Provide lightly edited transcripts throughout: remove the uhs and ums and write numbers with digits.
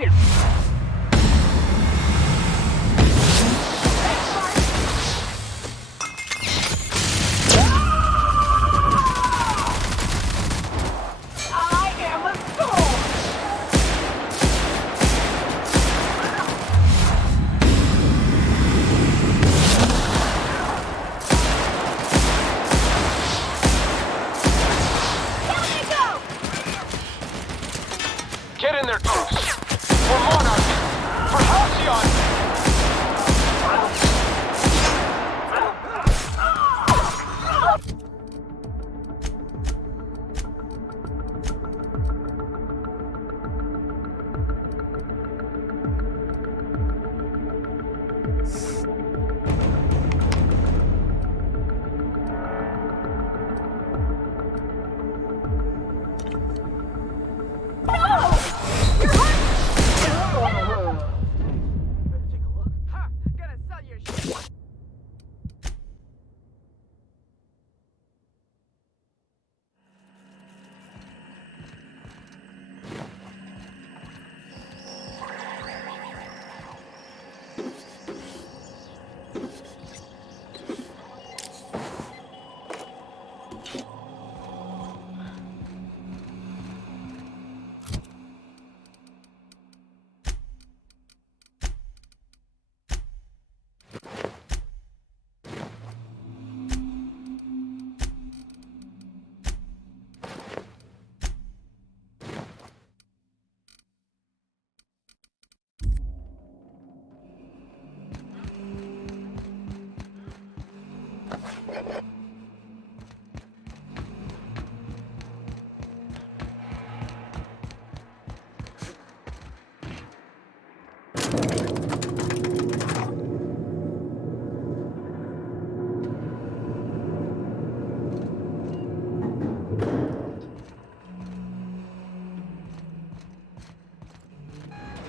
Get in there, troops! For Monarch! For Halcyon!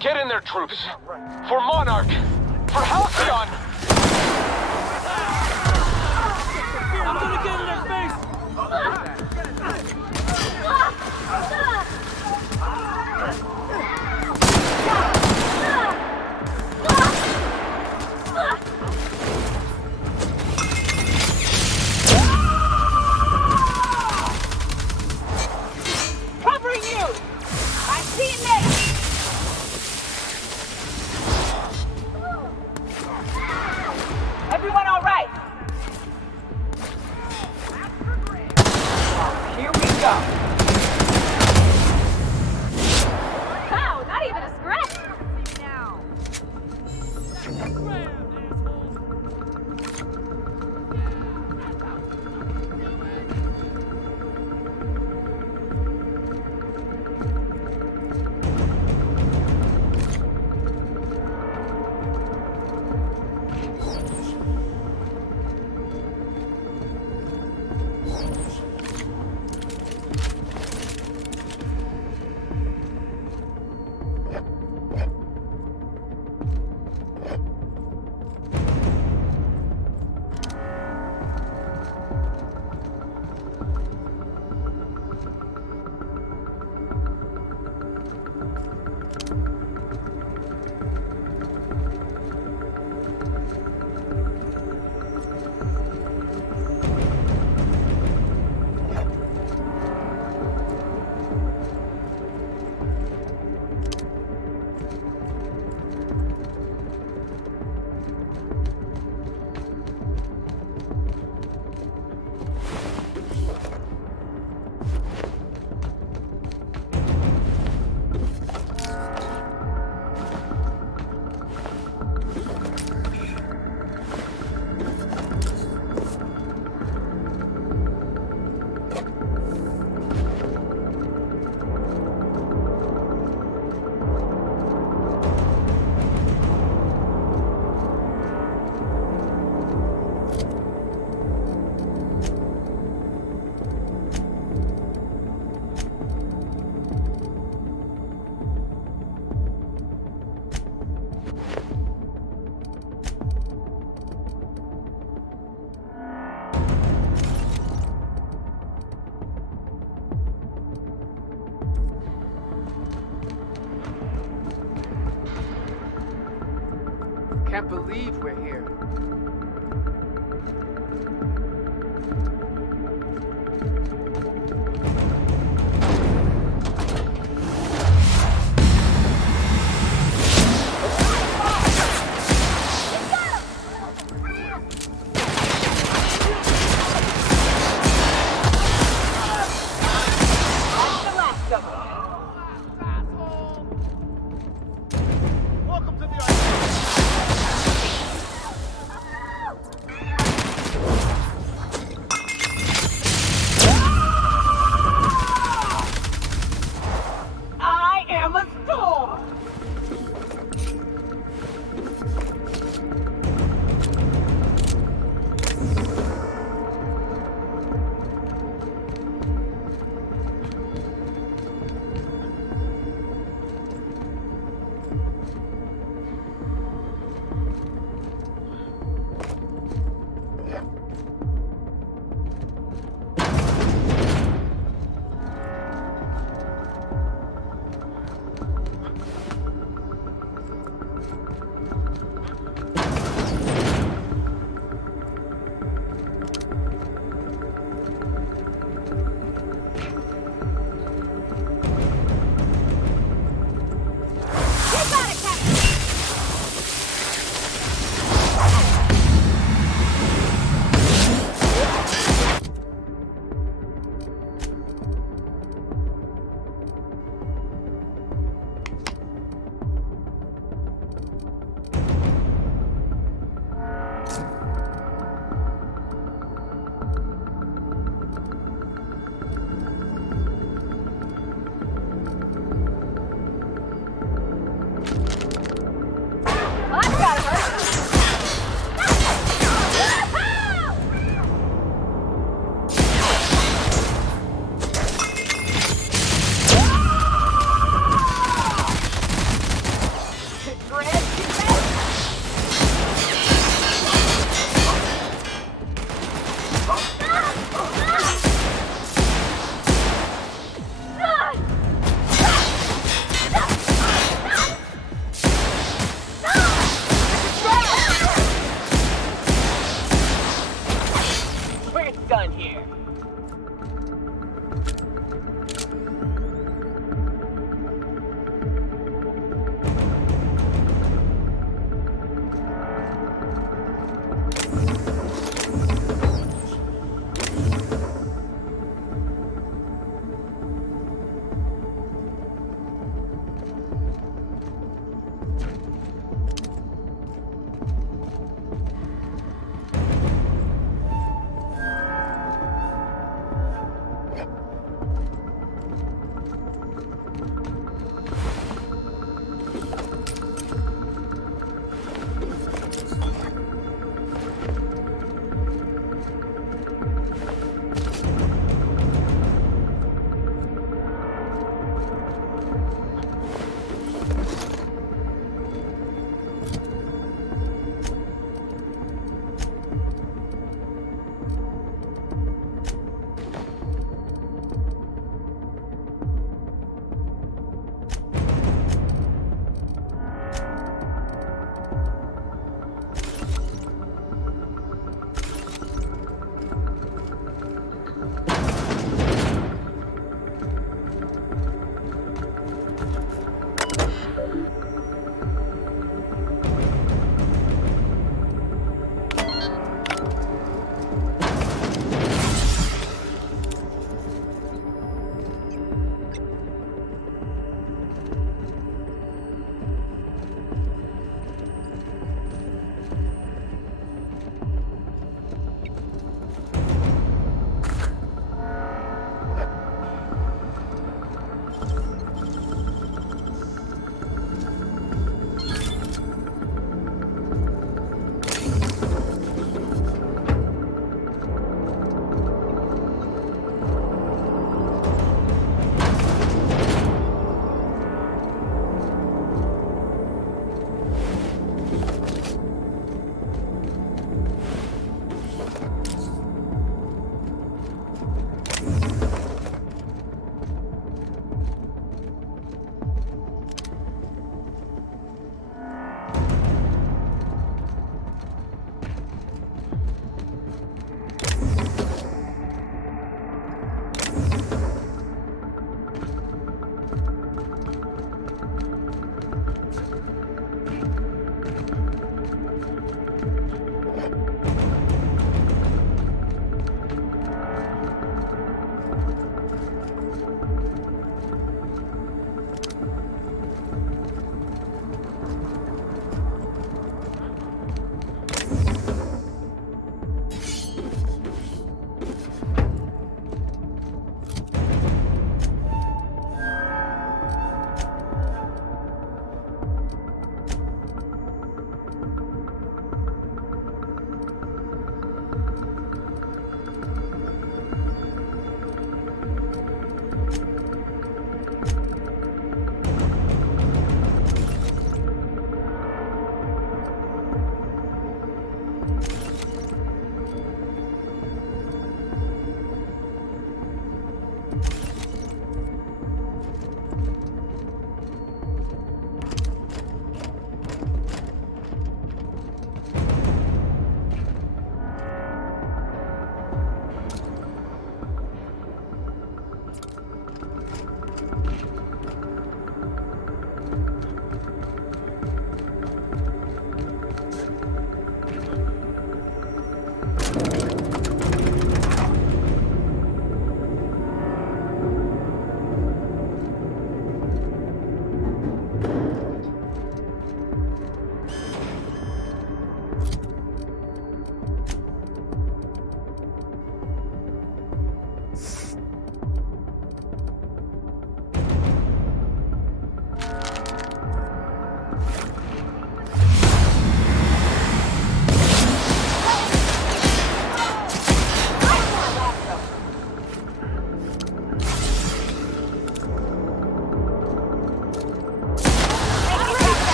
Get in there, troops! For Monarch! For Halcyon! I'm gonna get in their face! Covering you! I see it now! Can't believe we're here.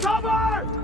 Cover!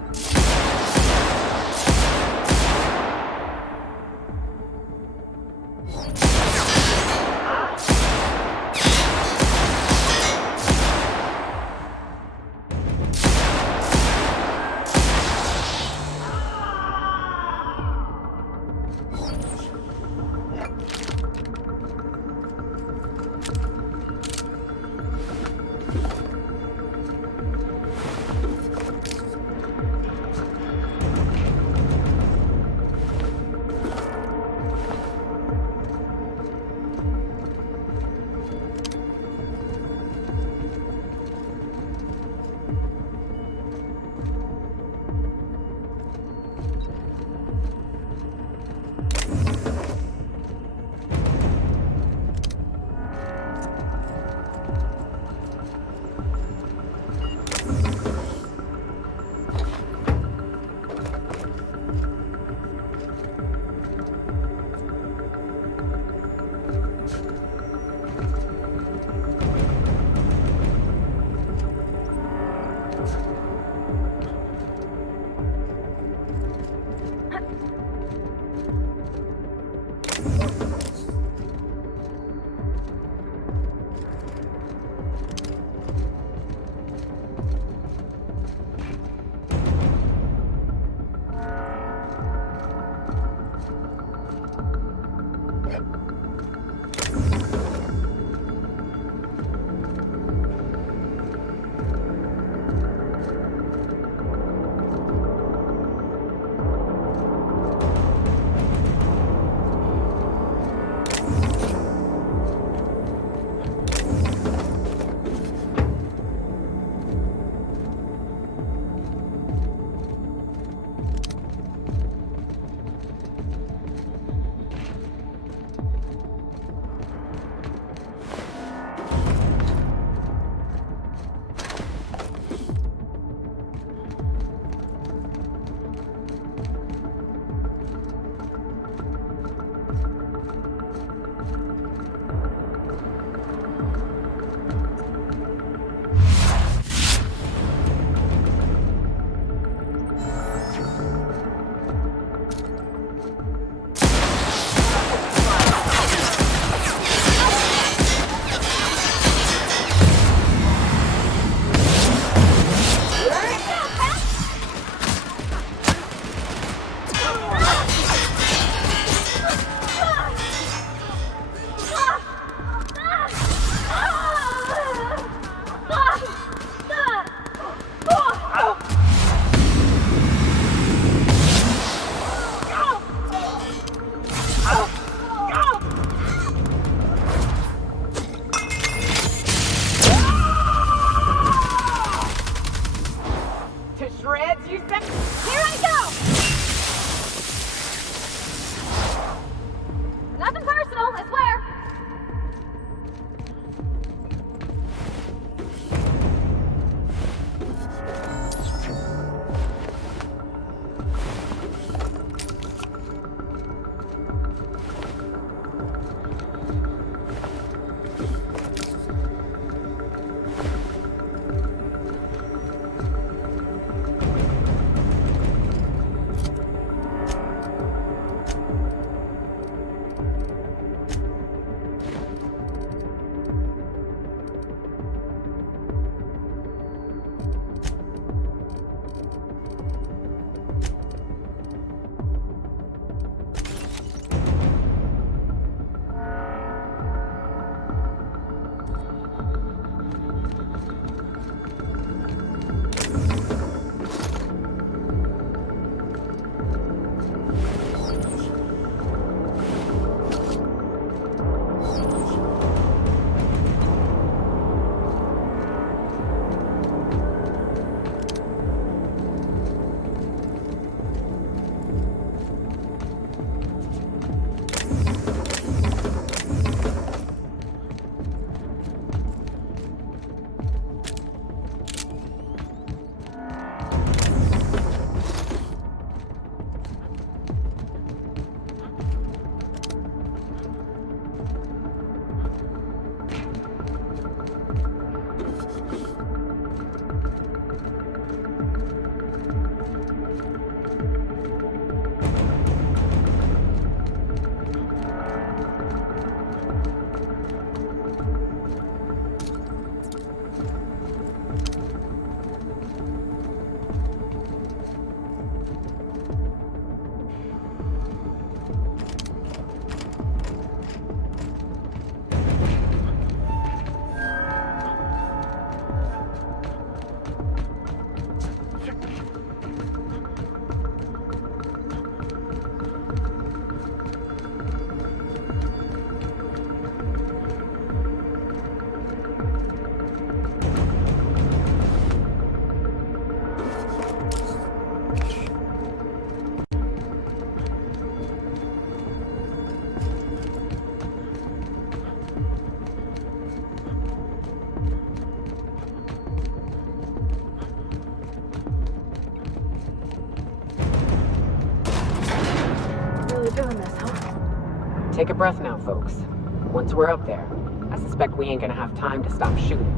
doing this, huh? Take a breath now, folks. Once we're up there, I suspect we ain't gonna have time to stop shooting.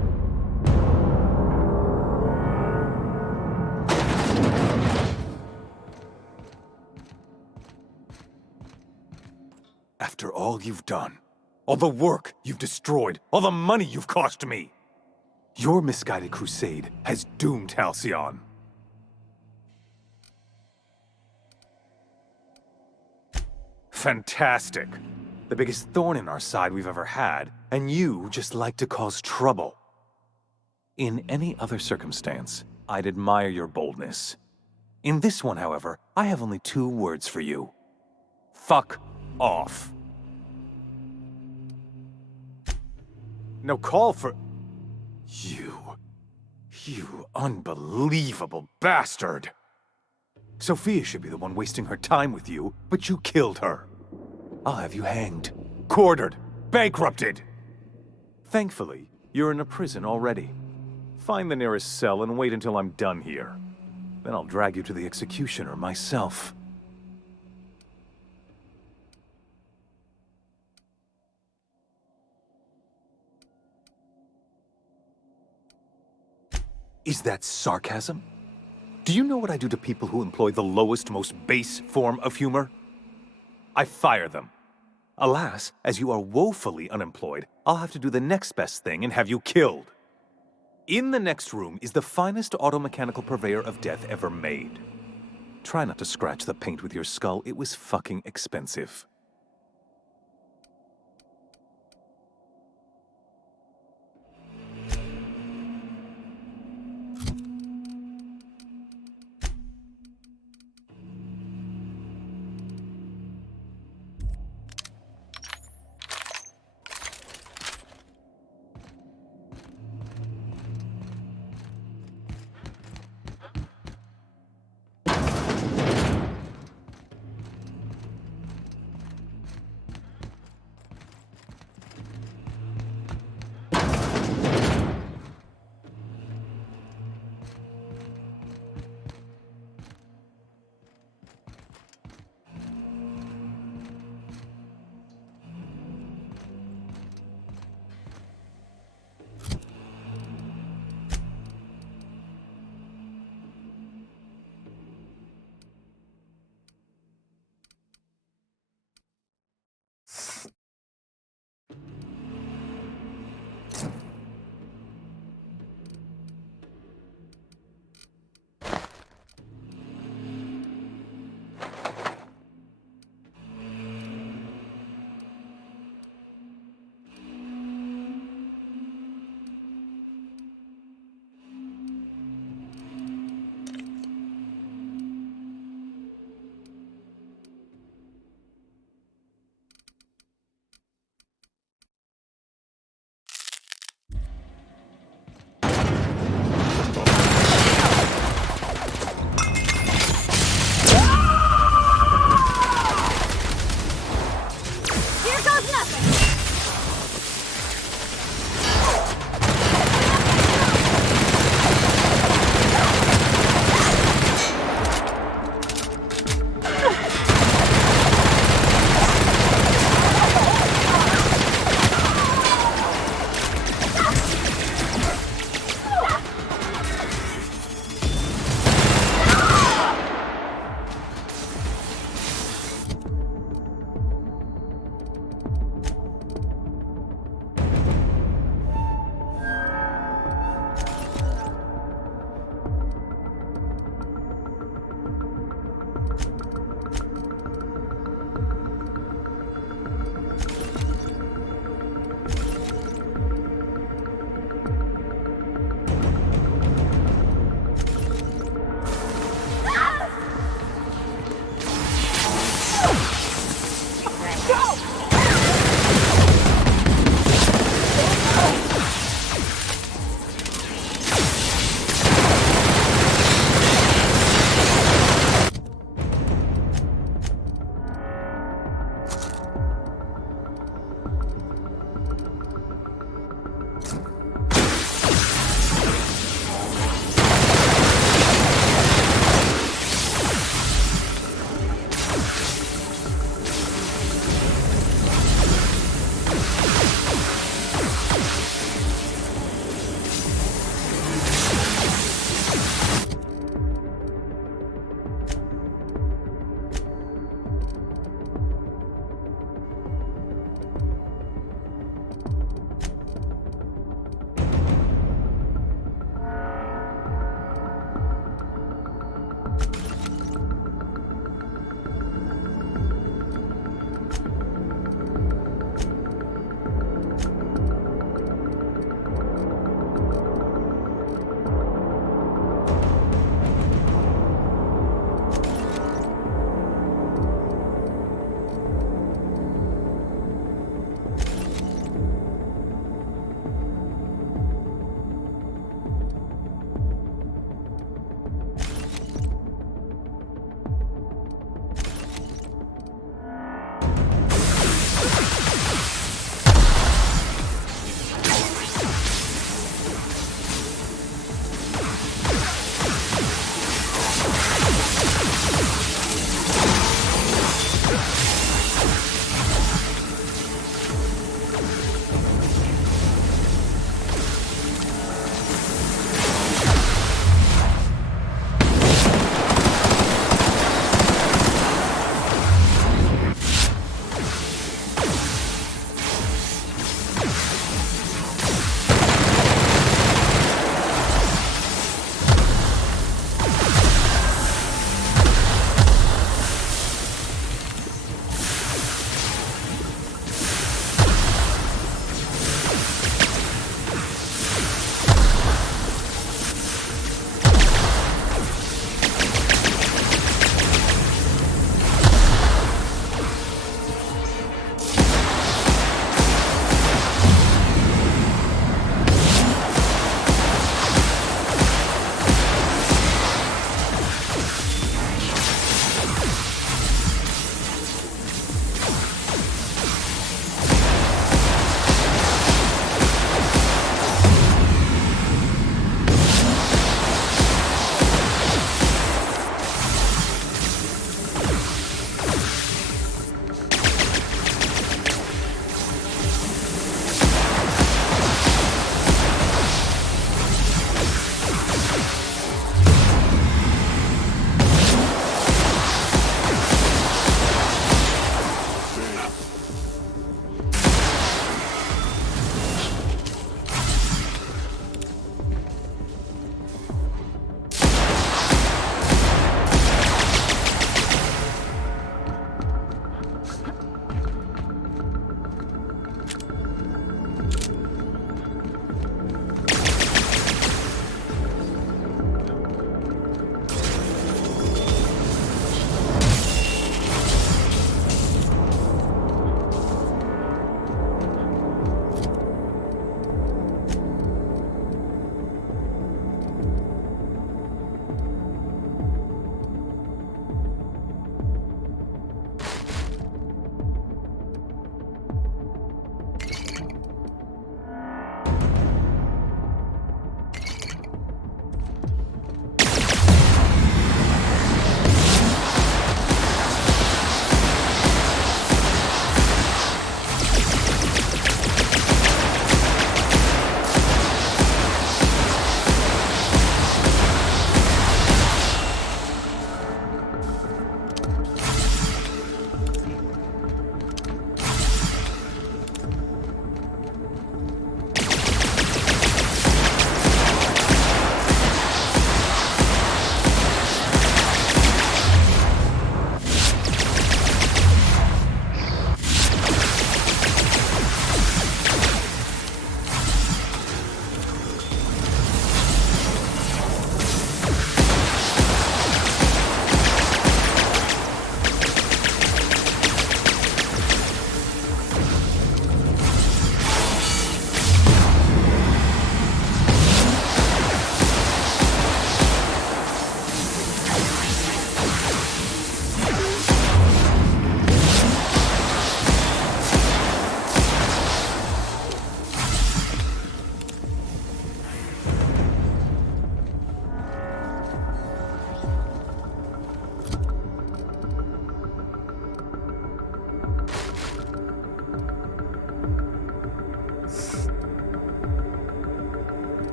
After all you've done, all the work you've destroyed, all the money you've cost me, your misguided crusade has doomed Halcyon. Fantastic. The biggest thorn in our side we've ever had, and you just like to cause trouble. In any other circumstance, I'd admire your boldness. In this one, however, I have only 2 words for you. Fuck off. No call for... You unbelievable bastard! Sophia should be the one wasting her time with you, but you killed her. I'll have you hanged, quartered, bankrupted. Thankfully, you're in a prison already. Find the nearest cell and wait until I'm done here. Then I'll drag you to the executioner myself. Is that sarcasm? Do you know what I do to people who employ the lowest, most base form of humor? I fire them. Alas, as you are woefully unemployed, I'll have to do the next best thing and have you killed. In the next room is the finest automechanical purveyor of death ever made. Try not to scratch the paint with your skull, it was fucking expensive.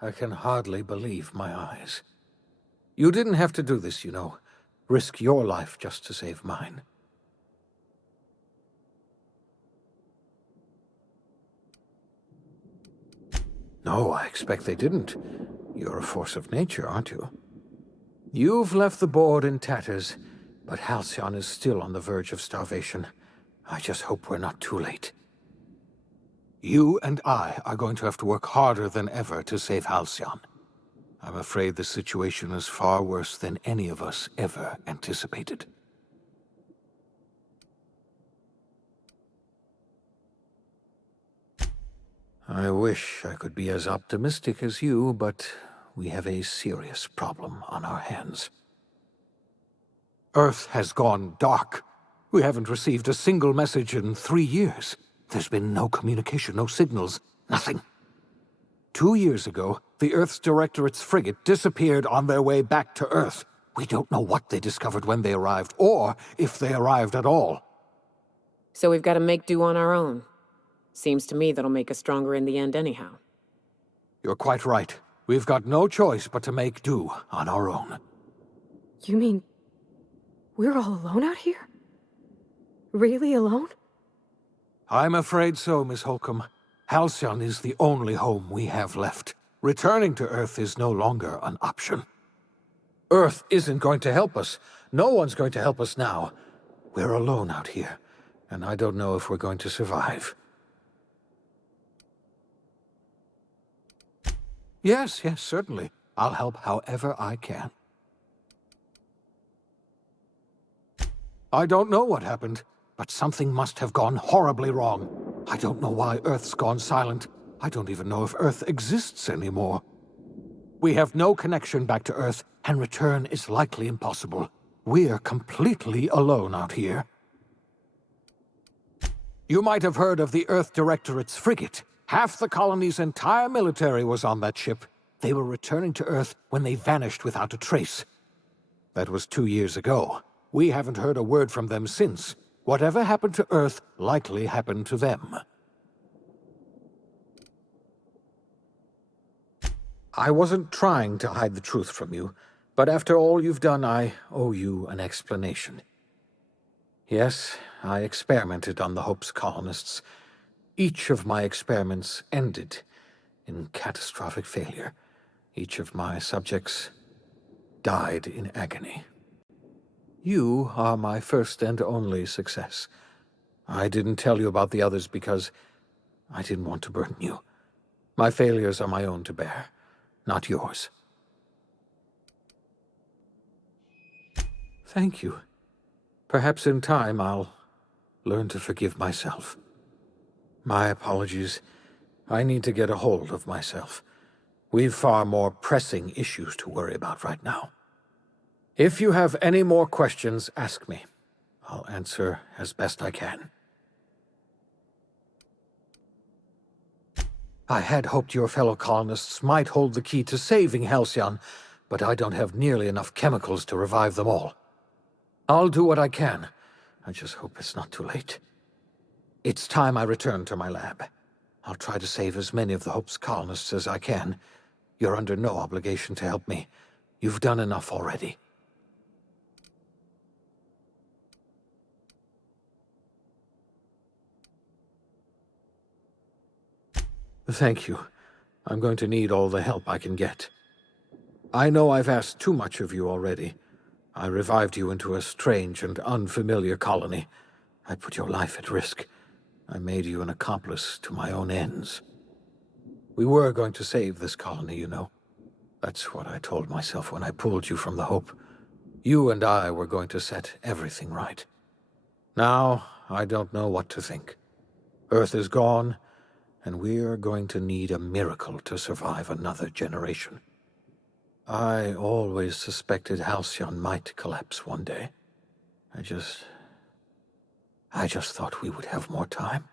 I can hardly believe my eyes. You didn't have to do this, you know. Risk your life just to save mine. No, I expect they didn't. You're a force of nature, aren't you? You've left the board in tatters, but Halcyon is still on the verge of starvation. I just hope we're not too late. You and I are going to have to work harder than ever to save Halcyon. I'm afraid the situation is far worse than any of us ever anticipated. I wish I could be as optimistic as you, but we have a serious problem on our hands. Earth has gone dark. We haven't received a single message in 3 years. There's been no communication, no signals, nothing. 2 years ago, the Earth's Directorate's frigate disappeared on their way back to Earth. We don't know what they discovered when they arrived, or if they arrived at all. So we've got to make do on our own. Seems to me that'll make us stronger in the end anyhow. You're quite right. We've got no choice but to make do on our own. You mean we're all alone out here? Really alone? I'm afraid so, Miss Holcomb. Halcyon is the only home we have left. Returning to Earth is no longer an option. Earth isn't going to help us. No one's going to help us now. We're alone out here, and I don't know if we're going to survive. Yes, certainly. I'll help however I can. I don't know what happened, but something must have gone horribly wrong. I don't know why Earth's gone silent. I don't even know if Earth exists anymore. We have no connection back to Earth, and return is likely impossible. We're completely alone out here. You might have heard of the Earth Directorate's frigate. Half the colony's entire military was on that ship. They were returning to Earth when they vanished without a trace. That was 2 years ago. We haven't heard a word from them since. Whatever happened to Earth likely happened to them. I wasn't trying to hide the truth from you, but after all you've done, I owe you an explanation. Yes, I experimented on the Hope's colonists. Each of my experiments ended in catastrophic failure. Each of my subjects died in agony. You are my first and only success. I didn't tell you about the others because I didn't want to burden you. My failures are my own to bear, not yours. Thank you. Perhaps in time I'll learn to forgive myself. My apologies. I need to get a hold of myself. We've far more pressing issues to worry about right now. If you have any more questions, ask me. I'll answer as best I can. I had hoped your fellow colonists might hold the key to saving Halcyon, but I don't have nearly enough chemicals to revive them all. I'll do what I can. I just hope it's not too late. It's time I return to my lab. I'll try to save as many of the Hope's colonists as I can. You're under no obligation to help me. You've done enough already. Thank you. I'm going to need all the help I can get. I know I've asked too much of you already. I revived you into a strange and unfamiliar colony. I put your life at risk. I made you an accomplice to my own ends. We were going to save this colony, you know. That's what I told myself when I pulled you from the Hope. You and I were going to set everything right. Now, I don't know what to think. Earth is gone, and we're going to need a miracle to survive another generation. I always suspected Halcyon might collapse one day. I just thought we would have more time.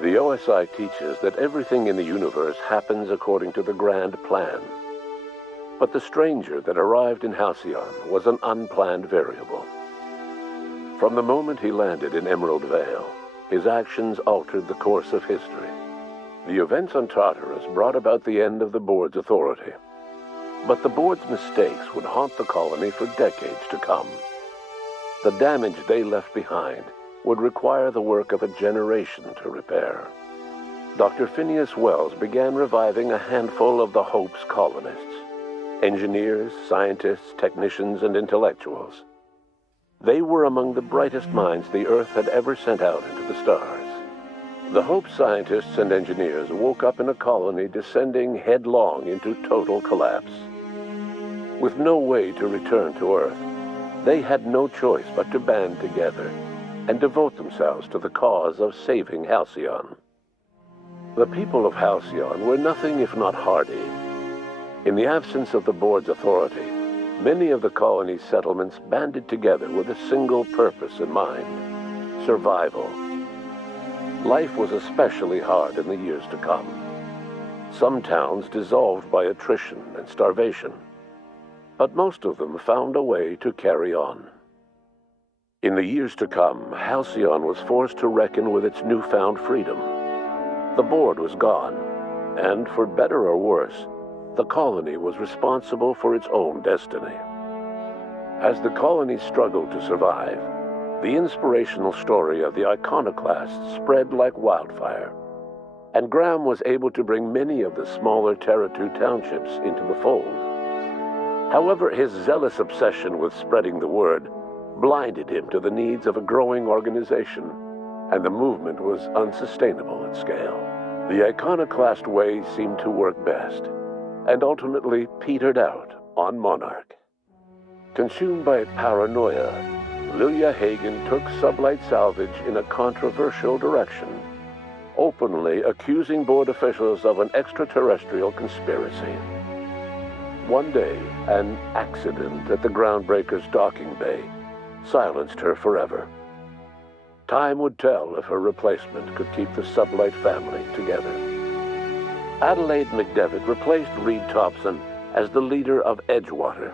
The OSI teaches that everything in the universe happens according to the grand plan. But the stranger that arrived in Halcyon was an unplanned variable. From the moment he landed in Emerald Vale, his actions altered the course of history. The events on Tartarus brought about the end of the Board's authority. But the Board's mistakes would haunt the colony for decades to come. The damage they left behind would require the work of a generation to repair. Dr. Phineas Wells began reviving a handful of the Hope's colonists: engineers, scientists, technicians, and intellectuals. They were among the brightest minds the Earth had ever sent out into the stars. The Hope scientists and engineers woke up in a colony descending headlong into total collapse. With no way to return to Earth, they had no choice but to band together and devote themselves to the cause of saving Halcyon. The people of Halcyon were nothing if not hardy. In the absence of the Board's authority, many of the colony's settlements banded together with a single purpose in mind: survival. Life was especially hard in the years to come. Some towns dissolved by attrition and starvation, but most of them found a way to carry on. In the years to come, Halcyon was forced to reckon with its newfound freedom. The Board was gone, and for better or worse, the colony was responsible for its own destiny. As the colony struggled to survive, the inspirational story of the iconoclasts spread like wildfire, and Graham was able to bring many of the smaller Terra-2 townships into the fold. However, his zealous obsession with spreading the word blinded him to the needs of a growing organization, and the movement was unsustainable at scale. The iconoclast way seemed to work best, and ultimately petered out on Monarch. Consumed by paranoia, Lilia Hagen took Sublight Salvage in a controversial direction, openly accusing Board officials of an extraterrestrial conspiracy. One day, an accident at the Groundbreaker's docking bay silenced her forever. Time would tell if her replacement could keep the Sublight family together. Adelaide McDevitt replaced Reed Thompson as the leader of Edgewater.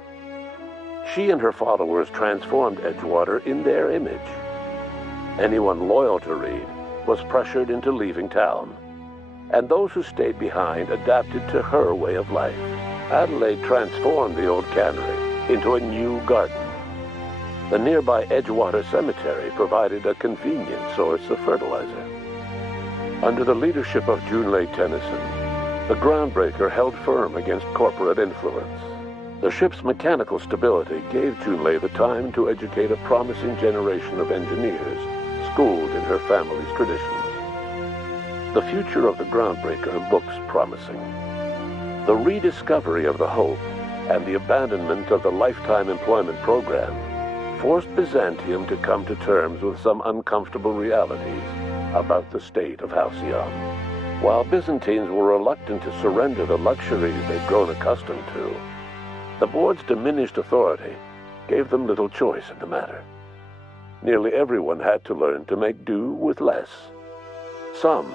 She and her followers transformed Edgewater in their image. Anyone loyal to Reed was pressured into leaving town, and those who stayed behind adapted to her way of life. Adelaide transformed the old cannery into a new garden. The nearby Edgewater Cemetery provided a convenient source of fertilizer. Under the leadership of Junlei Tennyson, the Groundbreaker held firm against corporate influence. The ship's mechanical stability gave Junlei the time to educate a promising generation of engineers schooled in her family's traditions. The future of the Groundbreaker looks promising. The rediscovery of the Hope and the abandonment of the lifetime employment program forced Byzantium to come to terms with some uncomfortable realities about the state of Halcyon. While Byzantines were reluctant to surrender the luxuries they'd grown accustomed to, the Board's diminished authority gave them little choice in the matter. Nearly everyone had to learn to make do with less. Some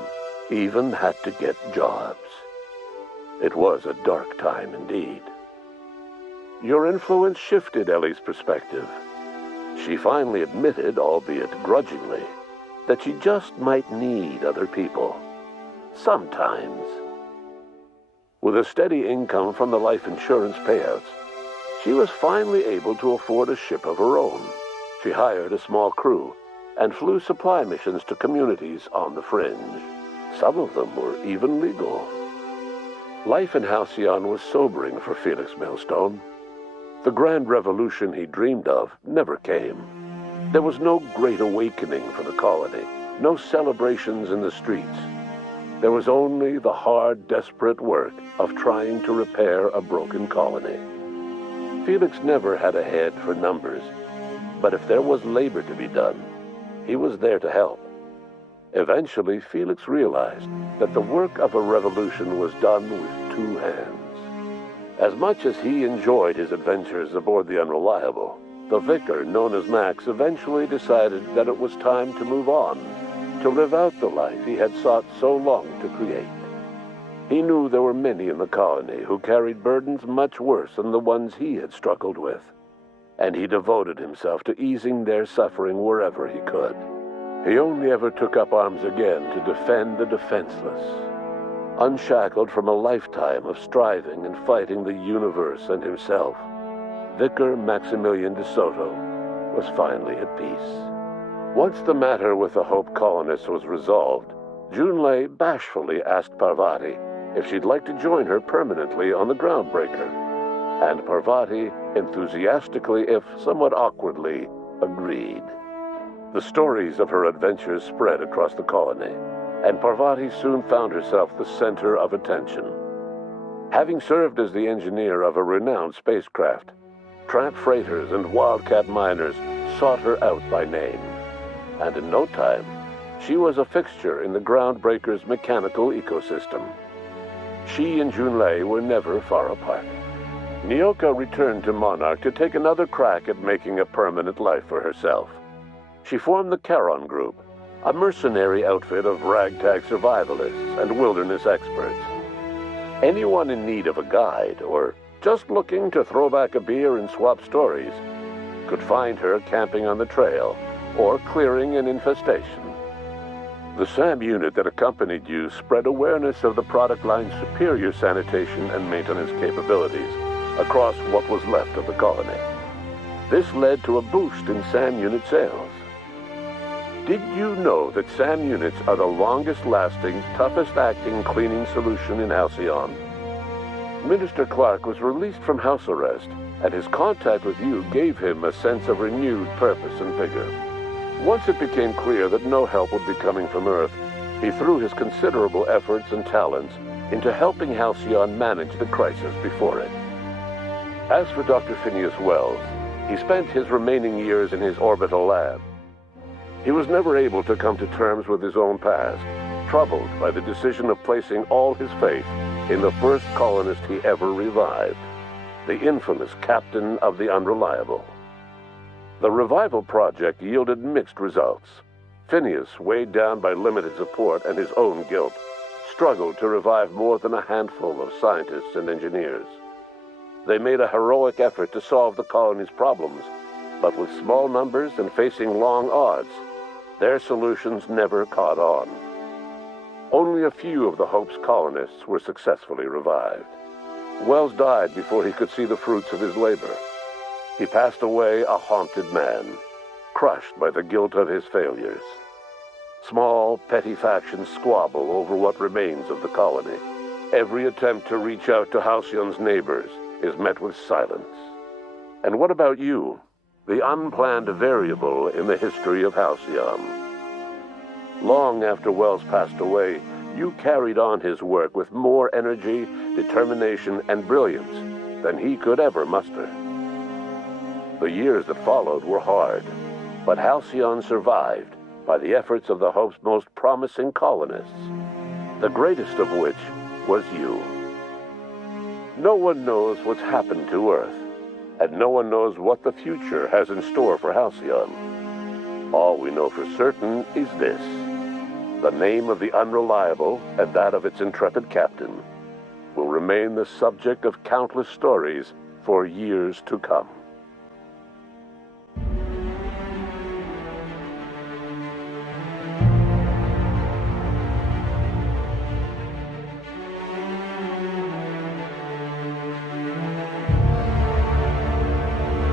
even had to get jobs. It was a dark time indeed. Your influence shifted Ellie's perspective. She finally admitted, albeit grudgingly, that she just might need other people. Sometimes. With a steady income from the life insurance payouts, she was finally able to afford a ship of her own. She hired a small crew and flew supply missions to communities on the fringe. Some of them were even legal. Life in Halcyon was sobering for Felix Millstone. The grand revolution he dreamed of never came. There was no great awakening for the colony, no celebrations in the streets. There was only the hard, desperate work of trying to repair a broken colony. Felix never had a head for numbers, but if there was labor to be done, he was there to help. Eventually, Felix realized that the work of a revolution was done with two hands. As much as he enjoyed his adventures aboard the Unreliable, the vicar, known as Max, eventually decided that it was time to move on, to live out the life he had sought so long to create. He knew there were many in the colony who carried burdens much worse than the ones he had struggled with. and he devoted himself to easing their suffering wherever he could. He only ever took up arms again to defend the defenseless. Unshackled from a lifetime of striving and fighting the universe and himself, Vicar Maximilian de Soto was finally at peace. Once the matter with the Hope colonists was resolved, Junlei bashfully asked Parvati if she'd like to join her permanently on the Groundbreaker, and Parvati enthusiastically, if somewhat awkwardly, agreed. The stories of her adventures spread across the colony, and Parvati soon found herself the center of attention. Having served as the engineer of a renowned spacecraft, tramp freighters and wildcat miners sought her out by name, and in no time, she was a fixture in the Groundbreaker's mechanical ecosystem. She and Junlei were never far apart. Nyoka returned to Monarch to take another crack at making a permanent life for herself. She formed the Charon Group, a mercenary outfit of ragtag survivalists and wilderness experts. Anyone in need of a guide, or just looking to throw back a beer and swap stories, could find her camping on the trail or clearing an infestation. The SAM unit that accompanied you spread awareness of the product line's superior sanitation and maintenance capabilities across what was left of the colony. This led to a boost in SAM unit sales. Did you know that SAM units are the longest-lasting, toughest-acting cleaning solution in Halcyon? Minister Clark was released from house arrest, and his contact with you gave him a sense of renewed purpose and vigor. Once it became clear that no help would be coming from Earth, he threw his considerable efforts and talents into helping Halcyon manage the crisis before it. As for Dr. Phineas Wells, he spent his remaining years in his orbital lab. He was never able to come to terms with his own past, troubled by the decision of placing all his faith in the first colonist he ever revived, the infamous Captain of the Unreliable. The revival project yielded mixed results. Phineas, weighed down by limited support and his own guilt, struggled to revive more than a handful of scientists and engineers. They made a heroic effort to solve the colony's problems, but with small numbers and facing long odds, their solutions never caught on. Only a few of the Hope's colonists were successfully revived. Wells died before he could see the fruits of his labor. He passed away a haunted man, crushed by the guilt of his failures. Small, petty factions squabble over what remains of the colony. Every attempt to reach out to Halcyon's neighbors is met with silence. And what about you, the unplanned variable in the history of Halcyon? Long after Wells passed away, you carried on his work with more energy, determination, and brilliance than he could ever muster. The years that followed were hard, but Halcyon survived by the efforts of the Hope's most promising colonists, the greatest of which was you. No one knows what's happened to Earth, and no one knows what the future has in store for Halcyon. All we know for certain is this: the name of the Unreliable and that of its intrepid captain will remain the subject of countless stories for years to come.